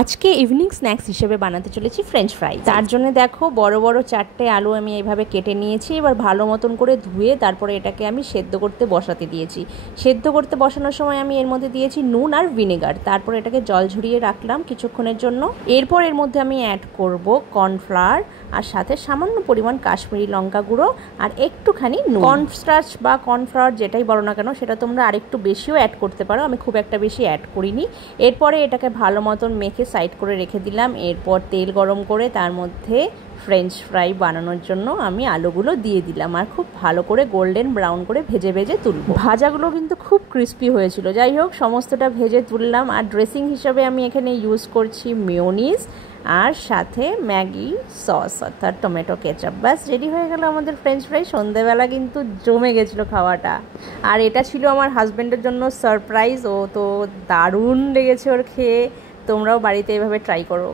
আজকে evening snacks হিসেবে বানাতে চলেছি ফ্রেঞ্চ ফ্রাই। তার জন্য দেখো বড় বড় 4টে আলু আমি এইভাবে কেটে নিয়েছি। এবার ভালো মতন করে ধুয়ে তারপরে এটাকে আমি সেদ্ধ করতে বসাতে দিয়েছি। সেদ্ধ করতে বসানোর সময় আমি এর মধ্যে দিয়েছি নুন আর ভিনেগার। তারপর এটাকে জল ঝরিয়ে রাখলাম কিছুক্ষণের জন্য। এরপর এর মধ্যে আমি অ্যাড করব কর্নফ্লাওয়ার আর সাথে সামান্য পরিমাণ কাশ্মীরি লঙ্কা গুঁড়ো আর একটুখানি নুন। কর্নস্টার্চ বা কর্নফ্লাওয়ার যেটাই বলো না কেন সেটা তোমরা আরেকটু বেশিও অ্যাড করতে পারো, আমি খুব একটা বেশি অ্যাড করিনি। এরপরে এটাকে ভালো মতন মেখে সাইড করে রেখে দিলাম। এরপর তেল গরম করে তার মধ্যে ফ্রেঞ্চ ফ্রাই বানানোর জন্য আমি আলুগুলো দিয়ে দিলাম আর খুব ভালো করে গোল্ডেন ব্রাউন করে ভেজে ভেজে তুলব। ভাজাগুলো কিন্তু খুব ক্রিস্পি হয়েছিল। যাই হোক, সমস্তটা ভেজে তুললাম। আর ড্রেসিং হিসাবে আমি এখানে ইউজ করছি মেয়োনিজ আর সাথে ম্যাগি সস অর্থাৎ টমেটো কেচাপ। ব্যাস রেডি হয়ে গেল আমাদের ফ্রেঞ্চ ফ্রাই। সন্ধেবেলা কিন্তু জমে গেছিলো খাওয়াটা। আর এটা ছিল আমার হাজব্যান্ডের জন্য সারপ্রাইজ। ও তো দারুণ লেগেছে ওর খেয়ে। তোমরাও বাড়িতে এভাবে ট্রাই করো।